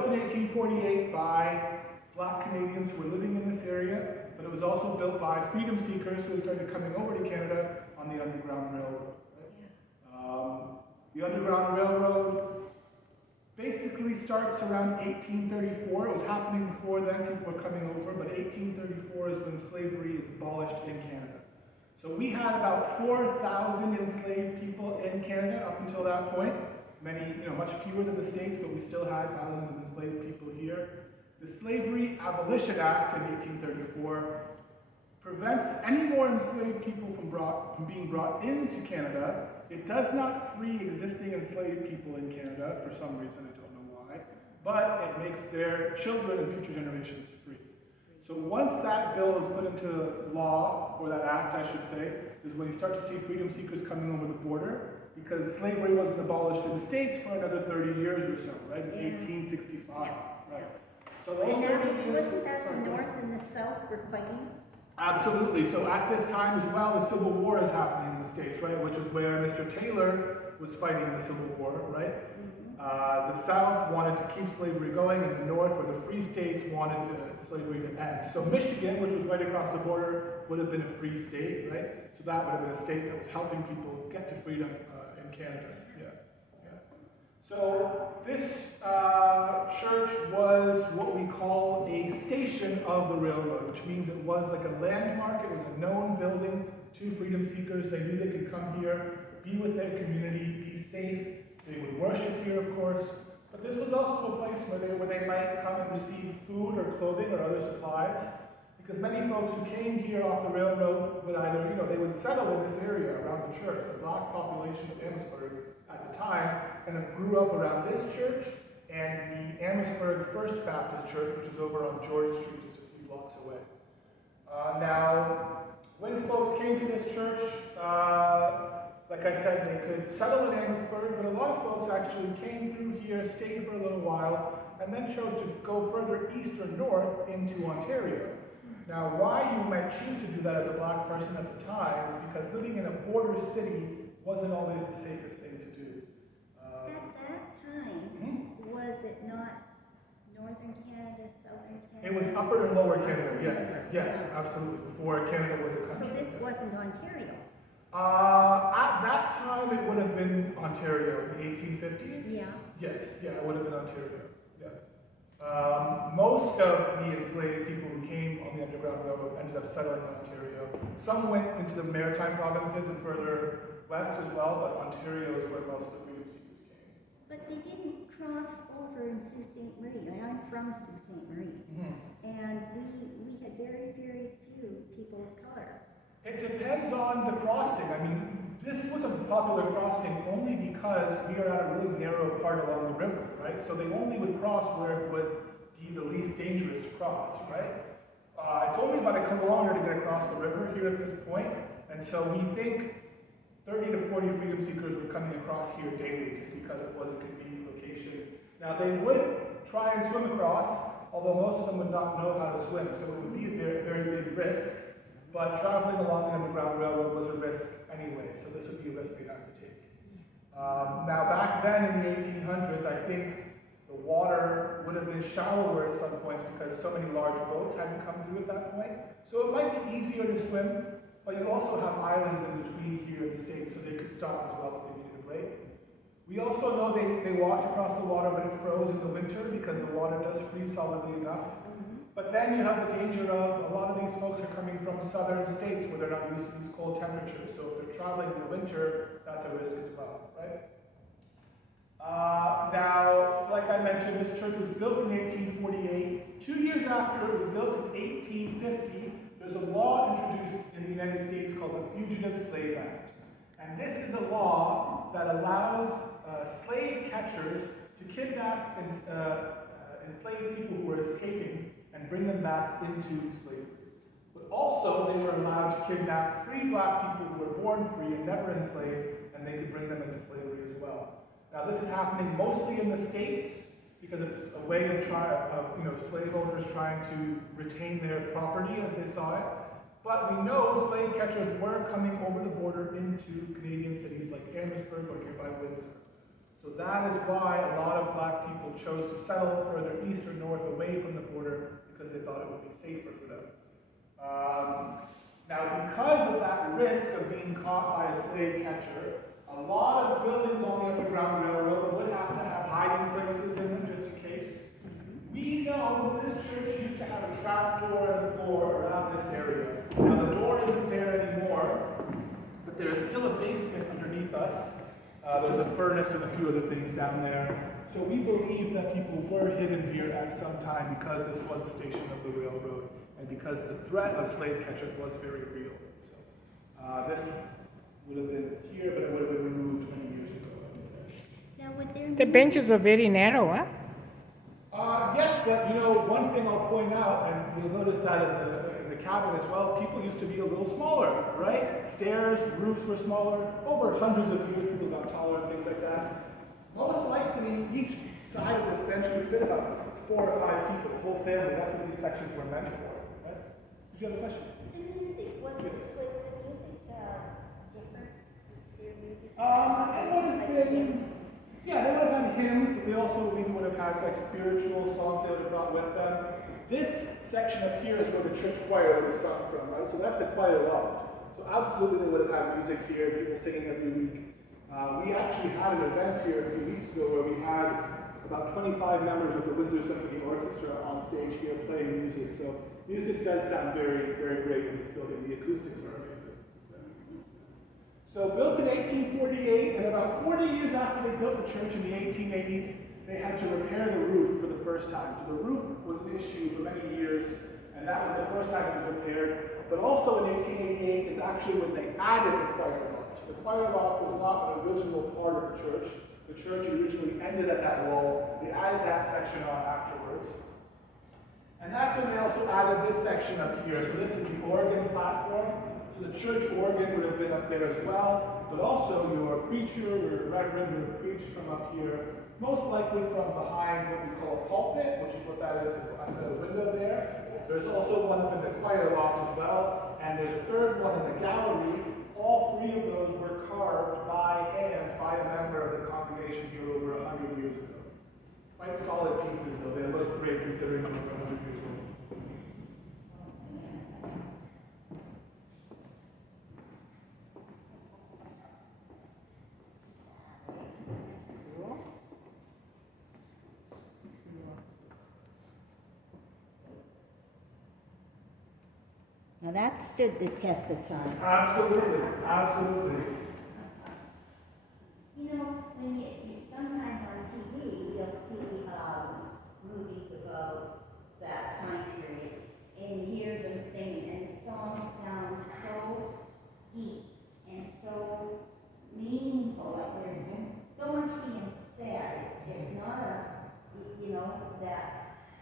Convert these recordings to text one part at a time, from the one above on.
built in 1848 by Black Canadians who were living in this area, but it was also built by freedom seekers who started coming over to Canada on the Underground Railroad. Right? The Underground Railroad basically starts around 1834. It was happening before then, people were coming over, but 1834 is when slavery is abolished in Canada. So we had about 4,000 enslaved people in Canada up until that point. Many, much fewer than the States, but we still had thousands of enslaved people here. The Slavery Abolition Act in 1834 prevents any more enslaved people from being brought into Canada. It does not free existing enslaved people in Canada for some reason, I don't know why, but it makes their children and future generations free. So once that bill is put into law, or that act I should say, is when you start to see freedom seekers coming over the border, because slavery wasn't abolished in the States for another 30 years or so, right? In 1865, right? So those 30 years, wasn't that the North and the South were fighting? Absolutely. So at this time as well, the Civil War is happening in the States, right? Which is where Mr. Taylor was fighting in the Civil War, right? The South wanted to keep slavery going, and the North, or the free states, wanted slavery to end. So Michigan, which was right across the border, would have been a free state, right? So that would have been a state that was helping people get to freedom in Canada. So this church was what we call a station of the railroad, which means it was like a landmark. It was a known building to freedom seekers. They knew they could come here, be with their community, be safe. They would worship here, of course. But this was also a place where they might come and receive food or clothing or other supplies. Because many folks who came here off the railroad would either, they would settle in this area around the church. The Black population of Amherstburg at the time kind of grew up around this church and the Amherstburg First Baptist Church, which is over on George Street, just a few blocks away. Now, when folks came to this church, like I said, they could settle in Amherstburg, but a lot of folks actually came through here, stayed for a little while, and then chose to go further east or north into Ontario. Now, why you might choose to do that as a Black person at the time is because living in a border city wasn't always the safest thing to do. At that time, was it not Northern Canada, Southern Canada? It was Upper and Lower Canada, yes. Yeah, absolutely, before Canada was a country. So this wasn't Ontario? At that time, it would have been Ontario, the 1850s? Yeah. Yes, it would have been Ontario, yeah. Most of the enslaved people who came on the Underground Railroad ended up settling in Ontario. Some went into the Maritime provinces and further west as well, but Ontario is where most of the freedom seekers came. But they didn't cross over in Sault Ste. Marie. I'm from Sault Ste. Marie. And we had very, very few people of color. It depends on the crossing. I mean, this was a popular crossing only because we are at a really narrow part along the river, right? So they only would cross where it would be the least dangerous to cross, right? It's only about a kilometer to get across the river here at this point, and so we think 30 to 40 freedom seekers were coming across here daily just because it was a convenient location. Now they would try and swim across, although most of them would not know how to swim, so it would be a very, very big risk. But traveling along the Underground Railroad was a risk anyway, so this would be a risk they'd have to take. Now back then in the 1800s, I think the water would have been shallower at some points because so many large boats hadn't come through at that point. So it might be easier to swim, but you also have islands in between here in the States, so they could stop as well if they needed a break. We also know they walked across the water when it froze in the winter because the water does freeze solidly enough. But then you have the danger of a lot of these folks are coming from southern states where they're not used to these cold temperatures. So if they're traveling in the winter, that's a risk as well, right? Now, like I mentioned, this church was built in 1848. 2 years after it was built in 1850, there's a law introduced in the United States called the Fugitive Slave Act. And this is a law that allows slave catchers to kidnap enslaved people who are escaping and bring them back into slavery. But also, they were allowed to kidnap free Black people who were born free and never enslaved, and they could bring them into slavery as well. Now, this is happening mostly in the States because it's a way of slave owners trying to retain their property as they saw it. But we know slave catchers were coming over the border into Canadian cities like Amherstburg or nearby Windsor. So that is why a lot of black people chose to settle further east or north away from the border because they thought it would be safer for them. Now, because of that risk of being caught by a slave catcher, a lot of buildings on the Underground Railroad would have to have hiding places in them just in case. We know that this church used to have a trap door in the floor around this area. Now, the door isn't there anymore, but there is still a basement underneath us. There's a furnace and a few other things down there. So we believe that people were hidden here at some time because this was a station of the railroad and because the threat of slave catchers was very real. So this would have been here, but it would have been removed 20 years ago. Now, would there The benches were very narrow, huh? Yes, but one thing I'll point out, and you'll notice that in the cabin as well, people used to be a little smaller, right? Stairs, roofs were smaller. Over hundreds of years, people got taller and things like that. Most likely, each side of this bench could fit about 4 or 5 people, the whole family. That's what these sections were meant for. Right? Did you have a question? the music? Was the music different? Their music? It would have been, yeah, they would have had hymns, but they also maybe would have had like spiritual songs they would have brought with them. This section up here is where the church choir would have sung from, right? So that's the choir loft. So absolutely they would have had music here, people singing every week. We actually had an event here a few weeks ago where we had about 25 members of the Windsor Symphony Orchestra on stage here playing music. So music does sound very, very great in this building. The acoustics are amazing. So built in 1848, and about 40 years after they built the church in the 1880s, they had to repair the roof for the first time. So the roof was an issue for many years, and that was the first time it was repaired. But also in 1888 is actually when they added the choir loft. The choir loft was not an original part of the church. The church originally ended at that wall. They added that section on afterwards. And that's when they also added this section up here. So this is the organ platform. So the church organ would have been up there as well, but also your preacher or reverend would have preached from up here, most likely from behind what we call a pulpit, which is what that is under the window there. There's also one up in the choir loft as well, and there's a third one in the gallery. All 3 of those were carved by hand by a member of the congregation here over 100 years ago. Quite solid pieces, though. They look great considering they're over 100 years old. Now that stood the test of time. Absolutely, absolutely. When you sometimes on TV, you'll see movies about that time period, and you hear them singing, and the songs sound so deep and so meaningful. Like there's so much being said. It's not that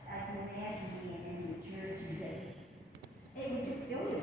I can imagine being in the church and just, it would just fill you.